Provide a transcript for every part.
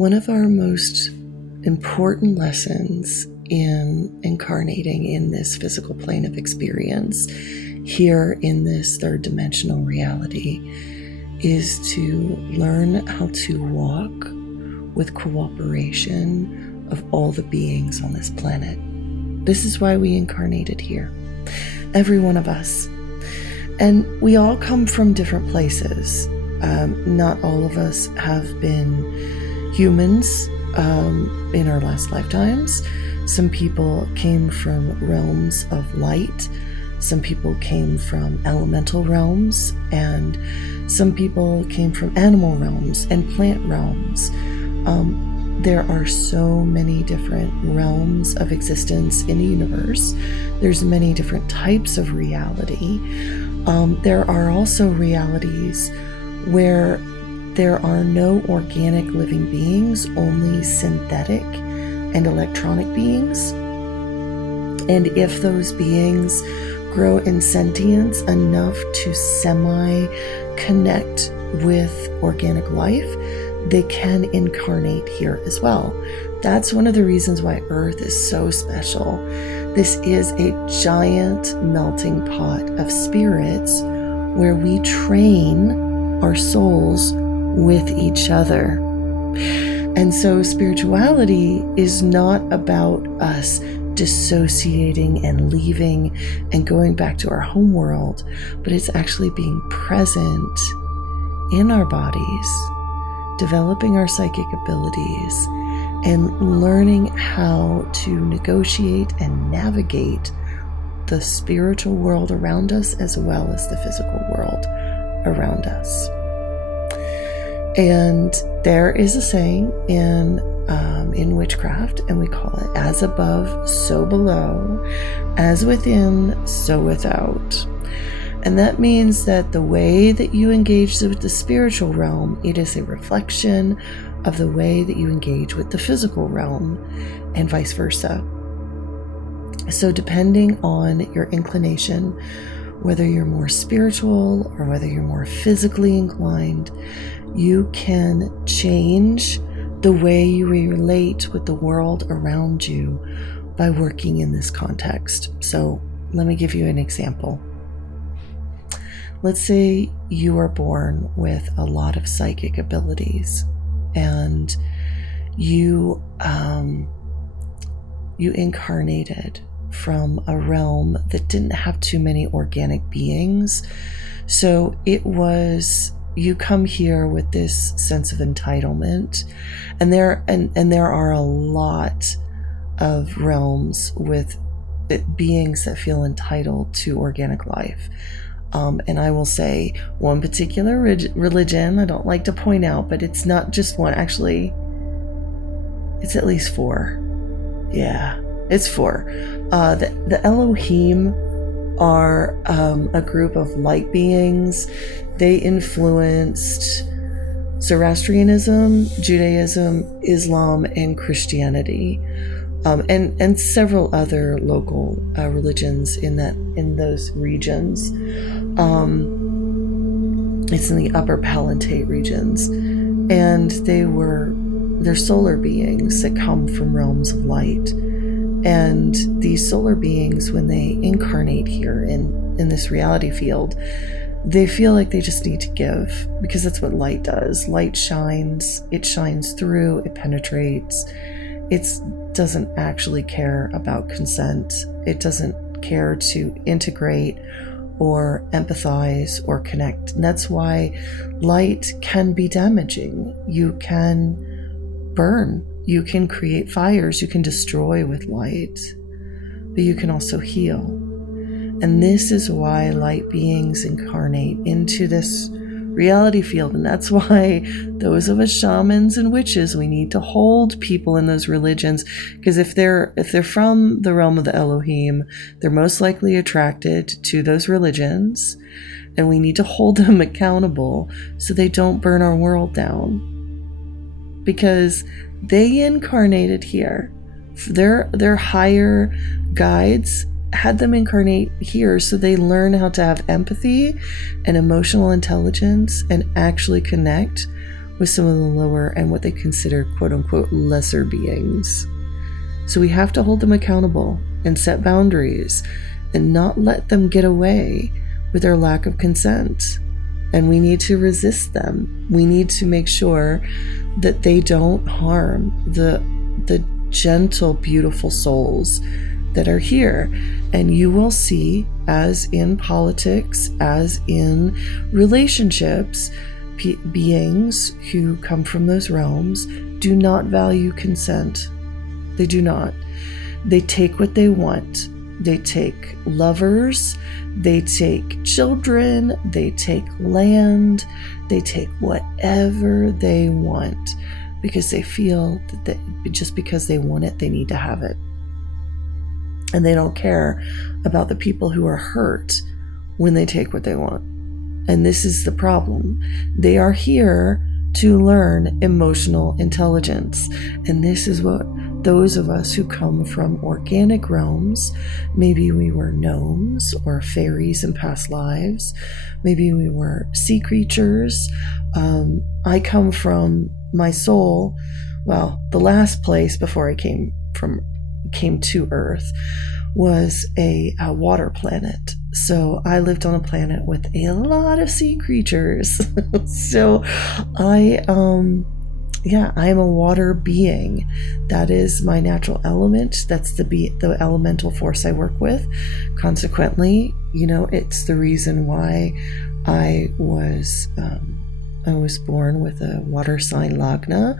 One of our most important lessons in incarnating in this physical plane of experience, here in this third dimensional reality, is to learn how to walk with cooperation of all the beings on this planet. This is why we incarnated here, every one of us. And we all come from different places. Not all of us have been humans in our last lifetimes. Some people came from realms of light. Some people came from elemental realms, and some people came from animal realms and plant realms. There are so many different realms of existence in the universe. There's many different types of reality. There are also realities where there are no organic living beings, only synthetic and electronic beings. And if those beings grow in sentience enough to semi-connect with organic life, they can incarnate here as well. That's one of the reasons why Earth is so special. This is a giant melting pot of spirits where we train our souls with each other. And so spirituality is not about us dissociating and leaving and going back to our home world, but it's actually being present in our bodies, developing our psychic abilities, and learning how to negotiate and navigate the spiritual world around us as well as the physical world around us. And there is a saying in witchcraft, and we call it as above, so below, as within, so without. And that means that the way that you engage with the spiritual realm, it is a reflection of the way that you engage with the physical realm, and vice versa. So depending on your inclination, whether you're more spiritual or whether you're more physically inclined, you can change the way you relate with the world around you by working in this context. So let me give you an example. Let's say you are born with a lot of psychic abilities, and you incarnated from a realm that didn't have too many organic beings. So it was, you come here with this sense of entitlement, and there are a lot of realms with beings that feel entitled to organic life. And I will say one particular religion I don't like to point out, but it's not just one. Actually, it's at least 4. Yeah, it's 4. The Elohim are a group of light beings. They influenced Zoroastrianism, Judaism, Islam, and Christianity, and several other local religions in those regions. It's in the Upper Palatinate regions, and they're solar beings that come from realms of light. And these solar beings, when they incarnate here in this reality field, they feel like they just need to give, because that's what light does. Light shines, it shines through, it penetrates. It doesn't actually care about consent. It doesn't care to integrate or empathize or connect. And that's why light can be damaging. You can burn. You can create fires. You can destroy with light. But you can also heal. And this is why light beings incarnate into this reality field. And that's why those of us shamans and witches, we need to hold people in those religions, because if they're from the realm of the Elohim, they're most likely attracted to those religions, and we need to hold them accountable so they don't burn our world down, because they incarnated here. Their higher guides had them incarnate here so they learn how to have empathy and emotional intelligence and actually connect with some of the lower and what they consider quote unquote lesser beings. So we have to hold them accountable and set boundaries and not let them get away with their lack of consent. And we need to resist them. We need to make sure that they don't harm the gentle, beautiful souls that are here. And you will see, as in politics, as in relationships, beings who come from those realms do not value consent. They do not. They take what they want. They take lovers, they take children, they take land, they take whatever they want because they feel that just because they want it, they need to have it. And they don't care about the people who are hurt when they take what they want. And this is the problem. They are here to learn emotional intelligence. And this is what those of us who come from organic realms, maybe we were gnomes or fairies in past lives, maybe we were sea creatures. I come from my soul. Well, the last place before I came to Earth was a water planet. So I lived on a planet with a lot of sea creatures. So I am a water being. That is my natural element. That's the elemental force I work with. Consequently, it's the reason why I was born with a water sign Lagna.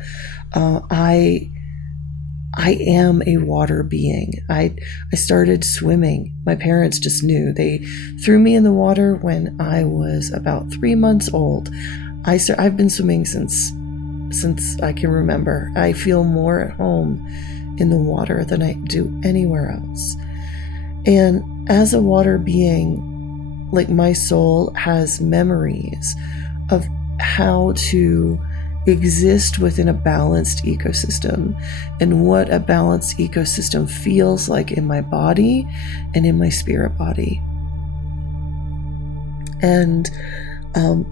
I am a water being. I started swimming. My parents just knew. They threw me in the water when I was about 3 months old. I've been swimming since I can remember. I feel more at home in the water than I do anywhere else. And as a water being, like, my soul has memories of how to exist within a balanced ecosystem and what a balanced ecosystem feels like in my body and in my spirit body. And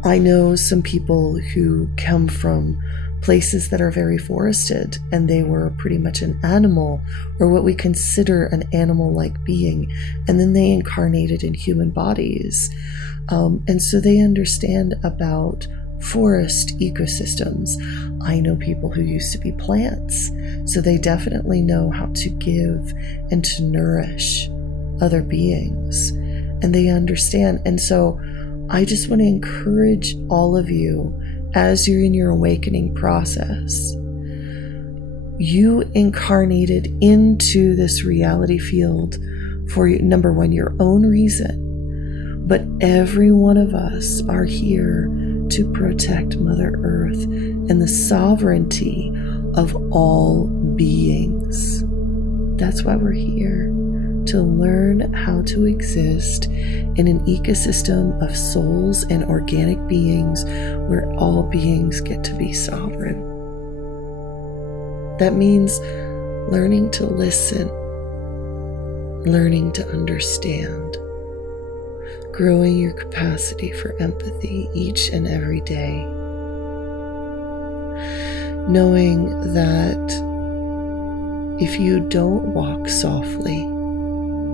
I know some people who come from places that are very forested, and they were pretty much an animal, or what we consider an animal-like being, and then they incarnated in human bodies. And so they understand about forest ecosystems. I know people who used to be plants, so they definitely know how to give and to nourish other beings, and they understand. And so I just want to encourage all of you, as you're in your awakening process, you incarnated into this reality field for, number one, your own reason, but every one of us are here to protect Mother Earth and the sovereignty of all beings. That's why we're here, to learn how to exist in an ecosystem of souls and organic beings where all beings get to be sovereign. That means learning to listen, learning to understand, growing your capacity for empathy each and every day, knowing that if you don't walk softly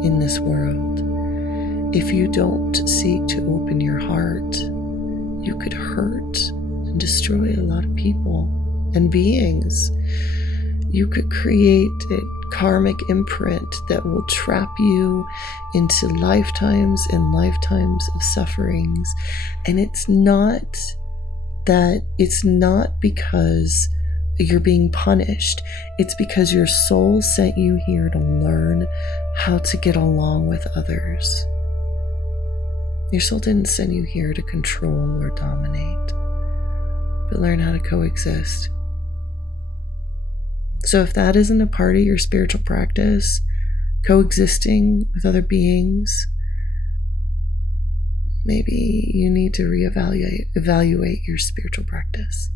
in this world, if you don't seek to open your heart, you could hurt and destroy a lot of people and beings. You could create a karmic imprint that will trap you into lifetimes and lifetimes of sufferings. And it's not because you're being punished. It's because your soul sent you here to learn how to get along with others. Your soul didn't send you here to control or dominate, but learn how to coexist. So if that isn't a part of your spiritual practice, coexisting with other beings, maybe you need to evaluate your spiritual practice.